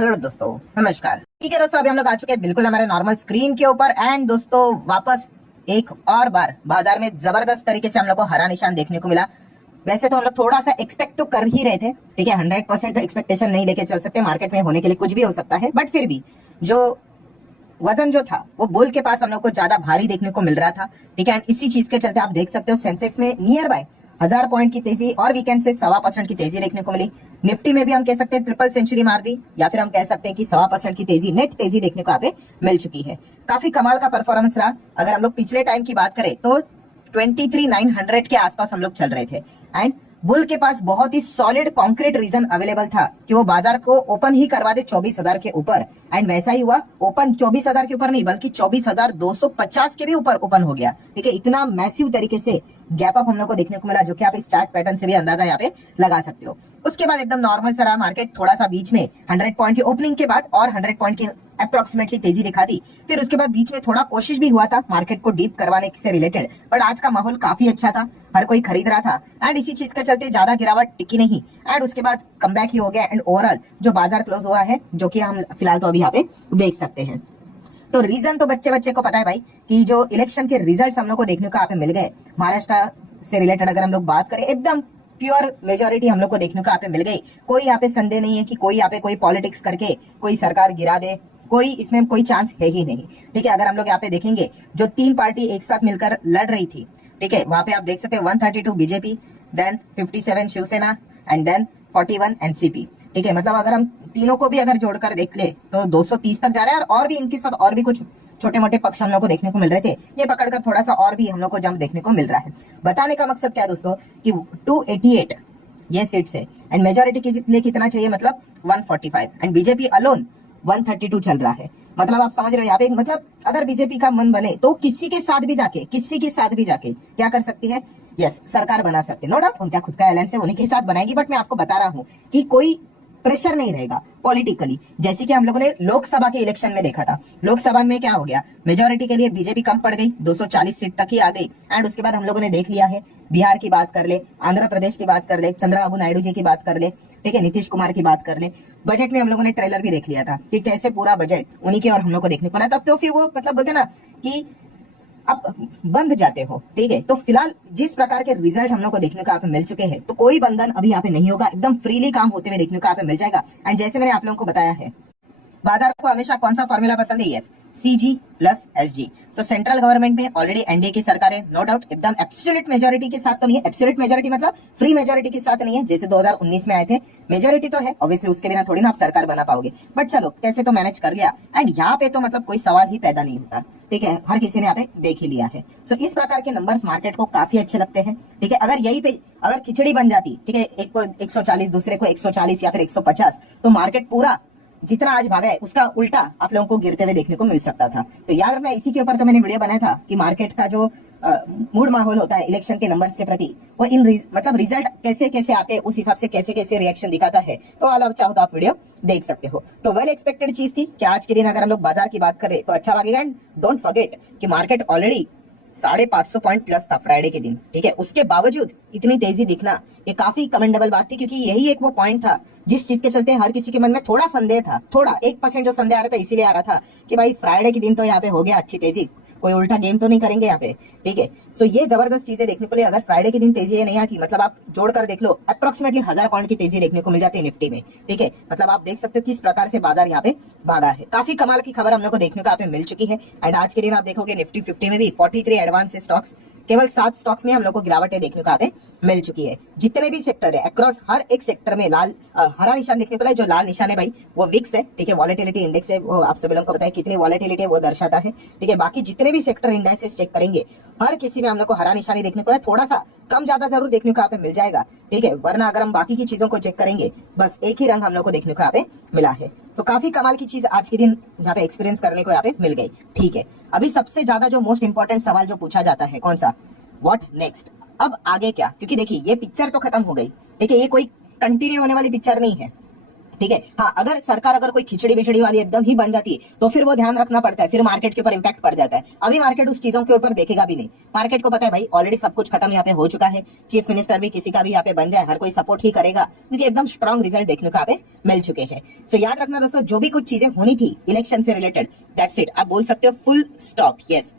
Hello दोस्तों, नमस्कार। ठीक है दोस्तों, अभी हम लोग आ चुके हैं बिल्कुल हमारे नॉर्मल स्क्रीन के ऊपर। एंड दोस्तों वापस एक और बार बाजार में जबरदस्त तरीके से हम लोग को हरा निशान देखने को मिला। वैसे तो हम लोग थोड़ा सा एक्सपेक्ट तो कर ही रहे थे, ठीक है, 100% तो एक्सपेक्टेशन नहीं लेके चल सकते, मार्केट में होने के लिए कुछ भी हो सकता है, बट फिर भी जो वजन जो था वो बुल के पास हम लोग को ज्यादा भारी देखने को मिल रहा था, ठीक है। इसी चीज के चलते आप देख सकते हो सेंसेक्स में नियर बाय 1000 पॉइंट की तेजी और वीकेंड से 1.25% की तेजी देखने को मिली। निफ्टी में भी हम कह सकते हैं ट्रिपल सेंचुरी मार दी, या फिर हम कह सकते हैं कि 1.25% की तेजी, नेट तेजी देखने को यहाँ पे मिल चुकी है। काफी कमाल का परफॉर्मेंस रहा। अगर हम लोग पिछले टाइम की बात करें तो 23,900 के आसपास हम लोग चल रहे थे। एंड बुल के पास बहुत ही सॉलिड कॉन्क्रीट रीजन अवेलेबल था कि वो बाजार को ओपन ही करवा दे 24,000 के ऊपर। एंड वैसा ही हुआ, ओपन 24,000 के ऊपर नहीं बल्कि 24,250 के भी ऊपर ओपन हो गया, ठीक है। इतना मैसिव तरीके से गैप अप हम लोग को देखने को मिला, जो कि आप इस चार्ट पैटर्न से भी अंदाजा यहाँ पे लगा सकते हो। उसके बाद एकदम नॉर्मल सा रहा मार्केट, थोड़ा सा बीच में 100 पॉइंट की ओपनिंग के बाद और 100 पॉइंट की अप्रोक्सीमेटली तेजी दिखा दी। फिर उसके बाद बीच में थोड़ा कोशिश भी हुआ था मार्केट को डीप करवाने से रिलेटेड, बट आज का माहौल काफी अच्छा था, हर कोई खरीद रहा था। एंड इसी चीज के चलते ज्यादा गिरावट टिकी नहीं। एंड उसके बाद कमबैक ही हो गया। एंड ओवरऑल जो बाजार क्लोज हुआ है, जो कि हम फिलहाल तो अभी यहाँ पे देख सकते हैं। तो रीजन तो बच्चे बच्चे को पता है भाई, कि जो इलेक्शन के रिजल्ट हम लोग को देखने को यहाँ पे मिल गए। महाराष्ट्र से रिलेटेड अगर हम लोग बात करें, एकदम प्योर मेजोरिटी हम लोग को देखने को यहाँ पे मिल गई। कोई यहाँ पे संदेह नहीं है कि कोई यहाँ पे कोई पॉलिटिक्स करके कोई सरकार गिरा दे, कोई इसमें कोई चांस है ही नहीं, ठीक है। अगर हम लोग यहाँ पे देखेंगे, जो 3 पार्टी एक साथ मिलकर लड़ रही थी, ठीक है, वहां पे आप देख सकते हैं 132 BJP, then 57 Shiv Sena and then 41 NCP, ठीक है। मतलब अगर हम तीनों को भी अगर जोड़कर देख ले तो 230 तक जा रहा है। और भी इनके साथ और भी कुछ छोटे मोटे पक्ष हम लोग को देखने को मिल रहे थे, ये पकड़कर थोड़ा सा और भी हम लोग को जंप देखने को मिल रहा है। बताने का मकसद क्या है दोस्तों, कि 288 ये सीट्स है। एंड मेजोरिटी के लिए कितना चाहिए, मतलब 145। एंड बीजेपी अलोन 132 चल रहा है। मतलब आप समझ रहे हो यहाँ पे, मतलब अगर बीजेपी का मन बने तो किसी के साथ भी जाके क्या कर सकती है, यस, सरकार बना सकते हैं। नो डाउट उनका खुद का अलायंस है, उन्हीं के साथ बनाएगी। बट मैं आपको बता रहा हूँ कि कोई प्रेशर नहीं रहेगा पॉलिटिकली, जैसे कि हम लोगों ने लोकसभा के इलेक्शन में देखा था। लोकसभा में क्या हो गया, मेजोरिटी के लिए बीजेपी कम पड़ गई, 240 सीट तक ही आ गई। एंड उसके बाद हम लोगों ने देख लिया है, बिहार की बात कर ले, आंध्र प्रदेश की बात कर ले, चंद्रबाबू नायडू जी की बात कर ले, ठीक है, नीतीश कुमार की बात कर ले। बजट में हम लोगों ने ट्रेलर भी देख लिया था कि कैसे पूरा बजट उन्हीं के और हम लोग को देखने को मिला था। तो फिर वो मतलब बोलते ना कि अब बंध जाते हो, ठीक है। तो फिलहाल जिस प्रकार के रिजल्ट हम लोग को देखने को यहाँ पे मिल चुके हैं, तो कोई बंधन अभी यहाँ पे नहीं होगा, एकदम फ्रीली काम होते हुए देखने को यहाँ पे मिल जाएगा। एंड जैसे मैंने आप लोगों को बताया है, बाजार को हमेशा कौन सा फॉर्मूला पसंद है, यस, CG प्लस SG। सो सेंट्रल गवर्नमेंट में ऑलरेडी एनडीए की सरकार है, नो डाउट, एकदम एब्सोल्यूट मेजोरिटी के साथ तो नहीं है। एब्सोल्यूट मेजोरिटी मतलब फ्री मेजोरिटी के साथ नहीं है, जैसे 2019 में आए थे। मेजोरिटी तो है, ऑब्वियसली उसके बिना थोड़ी ना आप सरकार बना पाओगे, बट चलो कैसे तो मैनेज कर लिया। एंड यहाँ पे तो मतलब कोई सवाल ही पैदा नहीं होता, ठीक है, हर किसी ने यहाँ पे देख ही लिया है। सो इस प्रकार के नंबर्स मार्केट को काफी अच्छे लगते हैं, ठीक है। अगर यही पे अगर खिचड़ी बन जाती, ठीक है, एक को 140, दूसरे को 140 या फिर 150, तो मार्केट पूरा जितना आज भागा है उसका उल्टा आप लोगों को गिरते हुए देखने को मिल सकता था। तो याद रखना, इसी के ऊपर तो मैंने वीडियो बनाया था कि मार्केट का जो मूड माहौल होता है इलेक्शन के नंबर्स के प्रति, वो मतलब रिजल्ट कैसे कैसे आते हैं, उस हिसाब से कैसे कैसे रिएक्शन दिखाता है। तो अगर चाहो तो आप वीडियो देख सकते हो। तो वेल एक्सपेक्टेड चीज थी कि आज के दिन अगर हम लोग बाजार की बात करें तो अच्छा भागेगा। एंड डोंट फॉरगेट कि मार्केट ऑलरेडी 550 पॉइंट प्लस था फ्राइडे के दिन, ठीक है। उसके बावजूद इतनी तेजी दिखना ये काफी कमेंडेबल बात थी, क्योंकि यही एक वो पॉइंट था जिस चीज के चलते हर किसी के मन में थोड़ा संदेह था, थोड़ा 1% जो संदेह आ रहा था, इसीलिए आ रहा था कि भाई फ्राइडे के दिन तो यहाँ पे हो गया अच्छी तेजी, कोई उल्टा गेम तो नहीं करेंगे यहाँ पे, ठीक है। सो ये जबरदस्त चीजें देखने को लिए अगर फ्राइडे के दिन तेजी ये नहीं आती, मतलब आप जोड़कर देख लो, अप्रोक्सीमेटली 1000 पॉइंट की तेजी देखने को मिल जाती है निफ्टी में, ठीक है। मतलब आप देख सकते हो किस प्रकार से बाजार यहाँ पे भागा है। काफी कमाल की खबर हम लोग को देखने को यहाँ पे मिल चुकी है। एंड आज के दिन आप देखोगे निफ्टी 50 में भी 43 एडवांस स्टॉक्स, केवल 7 स्टॉक्स में हम लोग को गिरावटें देखने को यहाँ पे मिल चुकी है। जितने भी सेक्टर है अक्रॉस हर एक सेक्टर में हरा निशान देखने को मिला है। जो लाल निशान है भाई वो विक्स है, ठीक है, वॉलेटिलिटी इंडेक्स है, वो आप सभी लोगों को पता है कितनी वॉलेटिलिटी है वो दर्शाता है, ठीक है। बाकी जितने भी सेक्टर इंडेक्सेस चेक करेंगे हर किसी में हम लोग को हरा निशानी देखने को है, थोड़ा सा कम ज्यादा जरूर देखने को यहाँ पे मिल जाएगा, ठीक है। वरना अगर हम बाकी की चीजों को चेक करेंगे बस एक ही रंग हम लोग को देखने को यहाँ पे मिला है। सो काफी कमाल की चीज आज के दिन यहाँ पे एक्सपीरियंस करने को यहाँ पे मिल गई, ठीक है। अभी सबसे ज्यादा जो मोस्ट इंपॉर्टेंट सवाल जो पूछा जाता है कौन सा, व्हाट नेक्स्ट, अब आगे क्या। क्योंकि देखिए ये पिक्चर तो खत्म हो गई, ठीक है, ये कोई कंटिन्यू होने वाली पिक्चर नहीं है, ठीक है। हाँ, अगर सरकार अगर कोई खिचड़ी बिचड़ी वाली एकदम ही बन जाती है तो फिर वो ध्यान रखना पड़ता है, फिर मार्केट के ऊपर इंपैक्ट पड़ जाता है। अभी मार्केट उस चीजों के ऊपर देखेगा भी नहीं, मार्केट को पता है भाई ऑलरेडी सब कुछ खत्म यहाँ पे हो चुका है, चीफ मिनिस्टर भी किसी का भी यहाँ पे बन जाए हर कोई सपोर्ट ही करेगा, क्योंकि एकदम स्ट्रॉन्ग रिजल्ट देखने को यहाँ पे मिल चुके हैं। सो याद रखना दोस्तों, जो भी कुछ चीजें होनी थी इलेक्शन से रिलेटेड, दैट्स इट, आप बोल सकते हो full stop, yes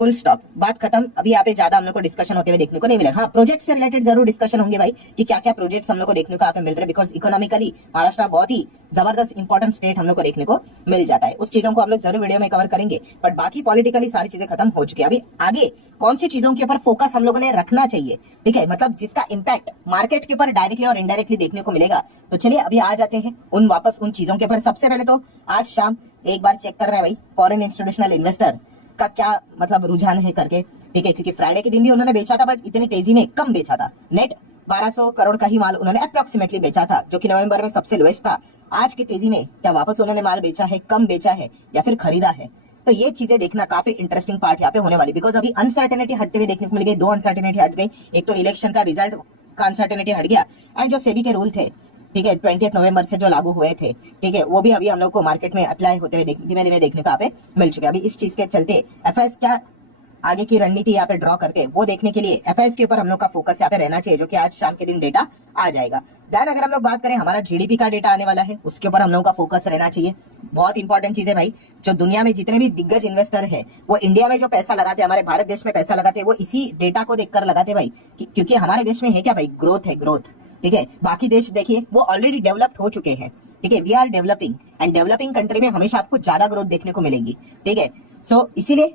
full stop, बात खत्म। अभी यहाँ पे ज्यादा हम लोग को डिस्कशन होते हुए देखने को नहीं मिलेगा। हाँ, प्रोजेक्ट से रिलेटेड जरूर डिस्कशन होंगे भाई, कि क्या क्या प्रोजेक्ट्स हम लोग को देखने को यहाँ पे मिल रहे हैं, बिकॉज इकोनॉमिकली महाराष्ट्र बहुत ही जबरदस्त इंपॉर्टेंट स्टेट हम लोग को देखने को मिल जाता है। उस चीजों को हम लोग जरूर वीडियो में कवर करेंगे, बट बाकी पॉलिटिकली सारी चीजें खत्म हो चुकी है। अभी आगे कौन सी चीजों के ऊपर फोकस हम लोगों ने रखना चाहिए, ठीक है, मतलब जिसका इंपैक्ट मार्केट के ऊपर डायरेक्टली और इनडायरेक्टली देखने को मिलेगा। तो चलिए अभी आ जाते हैं वापस उन चीजों के ऊपर। सबसे पहले तो आज शाम एक बार चेक कर रहे हैं भाई फॉरेन इंस्टीट्यूशनल इन्वेस्टर का क्या मतलब रुझान है करके, ठीक है, क्योंकि फ्राइडे के दिन भी उन्होंने बेचा था, बट इतनी तेजी में कम बेचा था। नेट 1200 करोड़ का ही माल उन्होंने अप्रोक्सीमेटली बेचा था, जो कि नवंबर में सबसे लोएस्ट था। आज की तेजी में क्या वापस उन्होंने माल बेचा है, कम बेचा है, या फिर खरीदा है? तो ये चीजें देखना काफी इंटरेस्टिंग पार्ट यहाँ पे होने वाली, बिकॉज अभी अनसर्टेनिटी हटते हुए देखने को मिल गई। दो अनसर्टेनिटी हट गई, एक तो इलेक्शन का रिजल्ट का अनसर्टेनिटी हट गया, एंड जो सेबी के रूल थे, ठीक है, 20 नवंबर से जो लागू हुए थे, ठीक है, वो भी अभी हम लोग को मार्केट में अप्लाई होते हुए धीमे धीमे देखने को यहाँ पे मिल चुके हैं। अभी इस चीज के चलते एफआईएस क्या आगे की रणनीति यहाँ पे ड्रॉ करते हैं, वो देखने के लिए एफआईएस के ऊपर हम लोग का फोकस यहाँ पे रहना चाहिए, जो कि आज शाम के दिन डेटा आ जाएगा। देन अगर हम लोग बात करें हमारा जीडीपी का डेटा आने वाला है, उसके ऊपर हम लोगों का फोकस रहना चाहिए। बहुत इंपॉर्टेंट चीज है भाई, जो दुनिया में जितने भी दिग्गज इन्वेस्टर है वो इंडिया में जो पैसा लगाते हैं, हमारे भारत देश में पैसा लगाते हैं, वो इसी डेटा को देखकर लगाते हैं भाई, क्योंकि हमारे देश में है क्या भाई, ग्रोथ है, ग्रोथ, ठीक है। बाकी देश देखिए वो ऑलरेडी डेवलप्ड हो चुके हैं, ठीक है, we are developing, and developing country में हमेशा आपको ज्यादा ग्रोथ देखने को मिलेगी, ठीक है। सो इसीलिए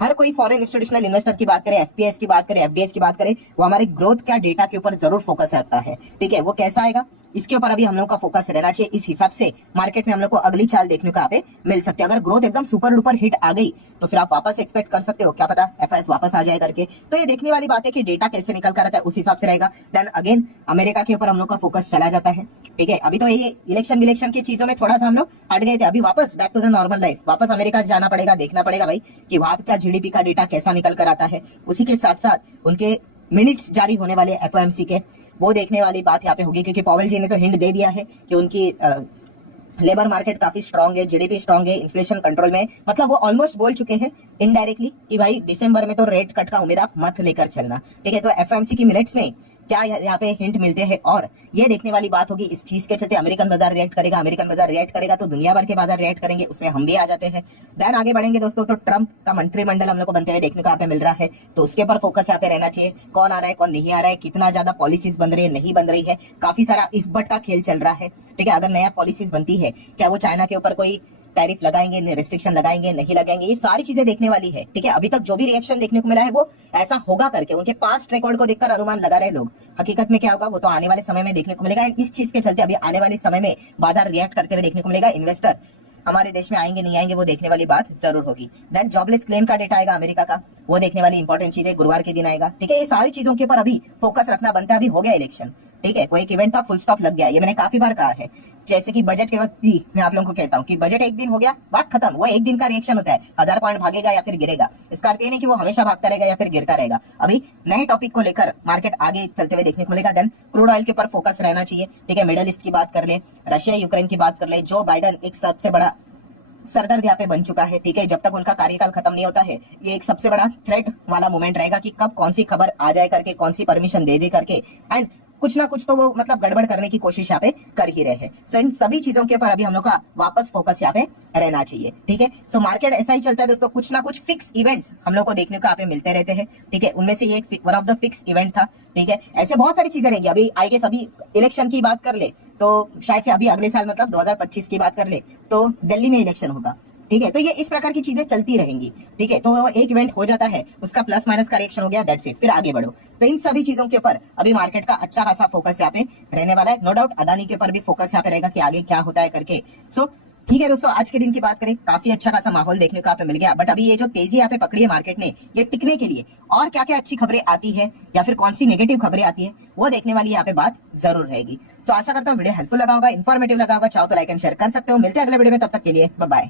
हर कोई फॉरेन इंस्टीट्यूशनल इन्वेस्टर की बात करे, एफपीएस की बात करे, एफडीएस की बात करे, वो हमारे ग्रोथ का डेटा के ऊपर जरूर फोकस रखता है, ठीक है। वो कैसा आएगा इसके ऊपर अभी हम लोग का फोकस रहना चाहिए। इस हिसाब से मार्केट में हम लोग को अगली चाल देखने को यहाँ पे मिल सकती है। अगर ग्रोथ एकदम सुपर डुपर हिट आ गई तो फिर आप वापस एक्सपेक्ट कर सकते हो, क्या पता एफआईएस वापस आ जाए करके। तो ये देखने वाली बात है कि डेटा कैसे निकल कर आता है, उस हिसाब से रहेगा। देन अगेन अमेरिका के ऊपर हम लोग का फोकस चला जाता है, ठीक है। अभी तो ये इलेक्शन की चीजों में थोड़ा सा हम लोग हट गए थे, अभी वापस back to the normal life, वापस अमेरिका जाना पड़ेगा, देखना पड़ेगा भाई कि वहां का जीडीपी का डेटा कैसा निकल कर आता है। उसी के साथ साथ उनके मिनट्स जारी होने वाले एफओएमसी के, वो देखने वाली बात यहाँ पे होगी, क्योंकि पॉवेल जी ने तो हिंट दे दिया है कि उनकी लेबर मार्केट काफी स्ट्रांग है, जीडीपी स्ट्रांग है, इन्फ्लेशन कंट्रोल में, मतलब वो ऑलमोस्ट बोल चुके हैं इनडायरेक्टली कि भाई दिसंबर में तो रेट कट का उम्मीद आप मत लेकर चलना, ठीक है। तो एफओएमसी की मिनट्स में क्या यहाँ पे हिंट मिलते हैं, और ये देखने वाली बात होगी। इस चीज के चलते अमेरिकन बाजार रिएक्ट करेगा, अमेरिकन बाजार रिएक्ट करेगा तो दुनिया भर के बाजार रिएक्ट करेंगे, उसमें हम भी आ जाते हैं। देन आगे बढ़ेंगे दोस्तों, तो ट्रंप का मंत्रिमंडल हम लोग को बनते हुए देखने को यहाँ पे मिल रहा है, तो उसके ऊपर फोकस यहाँ पे रहना चाहिए। कौन आ रहा है, कौन नहीं आ रहा है, कितना ज्यादा पॉलिसीज बन रही है, नहीं बन रही है, काफी सारा इफ बट का खेल चल रहा है, ठीक है। अगर नया पॉलिसीज बनती है, क्या वो चाइना के ऊपर कोई टैरिफ लगाएंगे, रिस्ट्रिक्शन लगाएंगे, नहीं लगाएंगे, ये सारी चीजें देखने वाली है, ठीक है। अभी तक जो भी रिएक्शन देखने को मिला है वो ऐसा होगा करके, उनके पास्ट रिकॉर्ड को देखकर अनुमान लगा रहे लोग। हकीकत में क्या होगा वो तो आने वाले समय में देखने को मिलेगा, एंड इस चीज के चलते अभी आने वाले समय में बाजार रिएक्ट करते हुए देखने को मिलेगा। इन्वेस्टर हमारे देश में आएंगे नहीं आएंगे वो देखने वाली बात जरूर होगी। देन जॉबलेस क्लेम का डेटा आएगा अमेरिका का, वो देखने वाली इंपॉर्टेंट चीज है, गुरुवार के दिन आएगा, ठीक है। ये सारी चीजों के ऊपर अभी फोकस रखना बनता है। अभी हो गया इलेक्शन, ठीक है, वो एक इवेंट था, फुल स्टॉप लग गया, ये मैंने काफी बार कहा है। जैसे कि बजट के वक्त भी मैं आप लोगों को कहता हूँ कि बजट एक दिन हो गया, बात खत्म, वो एक दिन का रिएक्शन होता है, 1000 पॉइंट भागेगा या फिर गिरेगा, इसका अर्थ ये नहीं कि वो हमेशा भागता रहेगा या फिर गिरता रहेगा। अभी नए टॉपिक को लेकर मार्केट आगे चलते हुए देखने को मिलेगा। देन क्रूड ऑयल के ऊपर फोकस रहना चाहिए, ठीक है। मिडिल ईस्ट की बात कर ले, रशिया यूक्रेन की बात कर ले, जो बाइडन एक सबसे बड़ा सरदर्द यहाँ पे बन चुका है, ठीक है। जब तक उनका कार्यकाल खत्म नहीं होता है, ये एक सबसे बड़ा थ्रेट वाला मोमेंट रहेगा कि कब कौन सी खबर आ जाए करके, कौन सी परमिशन दे करके, एंड कुछ ना कुछ तो वो मतलब गड़बड़ करने की कोशिश यहाँ पे कर ही रहे हैं। सो इन सभी चीजों के ऊपर अभी हम लोग का वापस फोकस यहाँ पे रहना चाहिए, ठीक है। सो मार्केट ऐसा ही चलता है दोस्तों, कुछ ना कुछ फिक्स इवेंट्स हम लोग को देखने को यहाँ पे मिलते रहते हैं, ठीक है। उनमें से ये एक one of the fix event था, ठीक है। ऐसे बहुत सारी चीजें रहेंगी। अभी आई गेस अभी इलेक्शन की बात कर ले तो शायद से अभी अगले साल मतलब 2025 की बात कर ले तो दिल्ली में इलेक्शन होगा, ठीक है। तो ये इस प्रकार की चीजें चलती रहेंगी, ठीक है। तो एक इवेंट हो जाता है, उसका प्लस माइनस का रिएक्शन हो गया, दैट्स इट, फिर आगे बढ़ो। तो इन सभी चीजों के ऊपर अभी मार्केट का अच्छा खासा फोकस यहाँ पे रहने वाला है। नो डाउट अदानी के ऊपर भी फोकस यहाँ पे रहेगा कि आगे क्या होता है करके। सो ठीक है दोस्तों, आज के दिन की बात करें, काफी अच्छा खासा माहौल देखने को यहाँ पे मिल गया। बट अभी ये जो तेजी यहाँ पे पकड़ी है मार्केट ने, ये टिकने के लिए और क्या क्या अच्छी खबरें आती है या फिर कौन सी नेगेटिव खबरें आती है, वो देखने वाली यहाँ पे बात जरूर रहेगी। सो आशा करता हूँ वीडियो हेल्पफुल लगा होगा, इन्फॉर्मेटिव लगा होगा। चाहो तो लाइक एंड शेयर कर सकते हो। मिलते हैं अगले वीडियो में, तब तक के लिए बाय बाय।